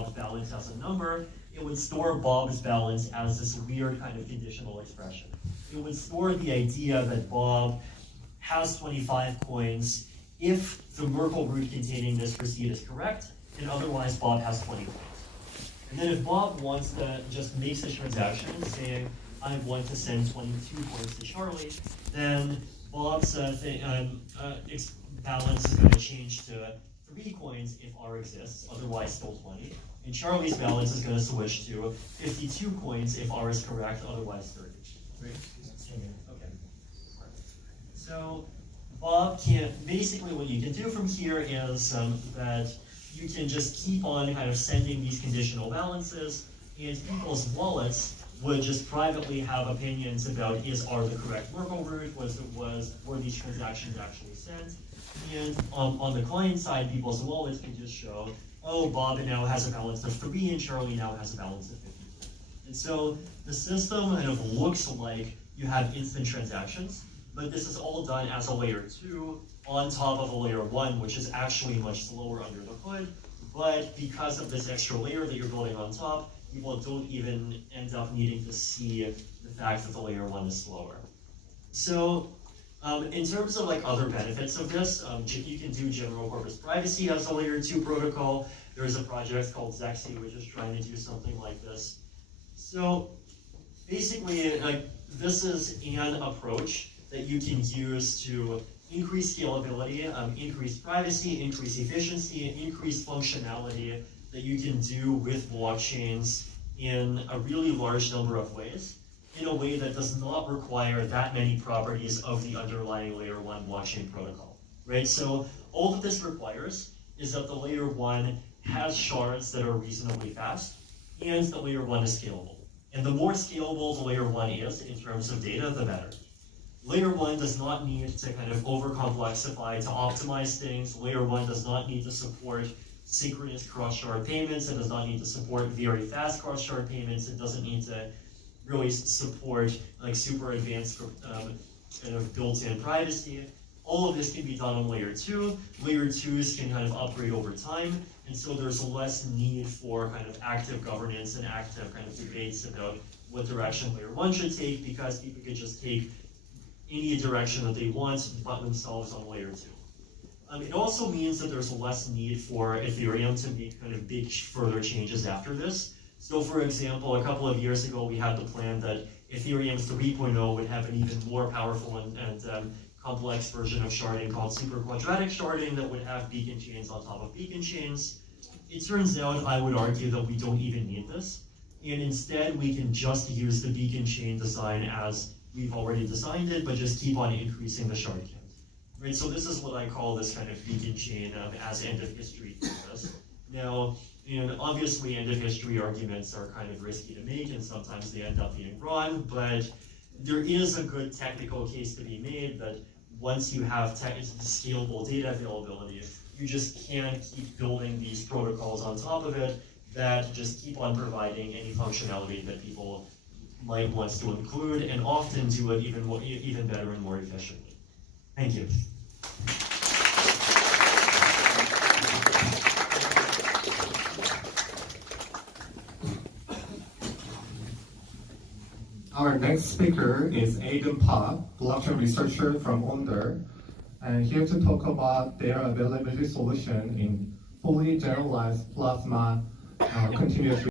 Bob's balance as a number, it would store Bob's balance as this weird kind of conditional expression. It would store the idea that Bob has 25 coins if the Merkle root containing this receipt is correct, and otherwise Bob has 20 coins. And then if Bob wants to just makes a transaction saying, I want to send 22 coins to Charlie, then Bob's balance is going to change to 3 coins if R exists, otherwise still 20. And Charlie's balance is going to switch to 52 coins if R is correct, otherwise 30. Right? Okay. So Bob can, basically what you can do from here is that you can just keep on kind of sending these conditional balances, and people's wallets would just privately have opinions about is R the correct Merkle root, were these transactions actually sent, and on the client side, people's wallets can just show, oh, Bob now has a balance of 3 and Charlie now has a balance of 52. And so the system kind of looks like you have instant transactions, but this is all done as a layer 2 on top of a layer 1, which is actually much slower under the hood. But because of this extra layer that you're building on top, people don't even end up needing to see the fact that the layer 1 is slower. So in terms of like other benefits of this, you can do general purpose privacy as a layer 2 protocol. There's a project called Zexy, which is trying to do something like this. So basically, this is an approach that you can use to increase scalability, increase privacy, increase efficiency, increase functionality that you can do with blockchains in a really large number of ways, in a way that does not require that many properties of the underlying layer 1 blockchain protocol, right? So all that this requires is that the layer 1 has shards that are reasonably fast, and the layer 1 is scalable. And the more scalable the layer 1 is in terms of data, the better. Layer 1 does not need to kind of overcomplexify to optimize things. Layer 1 does not need to support synchronous cross-shard payments. It does not need to support very fast cross-shard payments. It doesn't need to really support like super advanced kind of built-in privacy. All of this can be done on layer 2. Layer 2s can kind of upgrade over time, and so there's less need for kind of active governance and active kind of debates about what direction layer 1 should take, because people could just take any direction that they want but themselves on layer 2. It also means that there's less need for Ethereum to make kind of big further changes after this. So for example, a couple of years ago, we had the plan that Ethereum 3.0 would have an even more powerful and complex version of sharding called super quadratic sharding that would have beacon chains on top of beacon chains. It turns out, I would argue, that we don't even need this. And instead, we can just use the beacon chain design as we've already designed it, but just keep on increasing the shard count. Right, so this is what I call this kind of beacon chain as end of history thesis. Now, obviously end of history arguments are kind of risky to make, and sometimes they end up being wrong, but there is a good technical case to be made that once you have scalable data availability, you just can't keep building these protocols on top of it that just keep on providing any functionality that people might want to include, and often do it even better and more efficiently. Thank you. Our next speaker is Aidan Park, blockchain researcher from Onder, and here to talk about their availability solution in fully generalized plasma continuous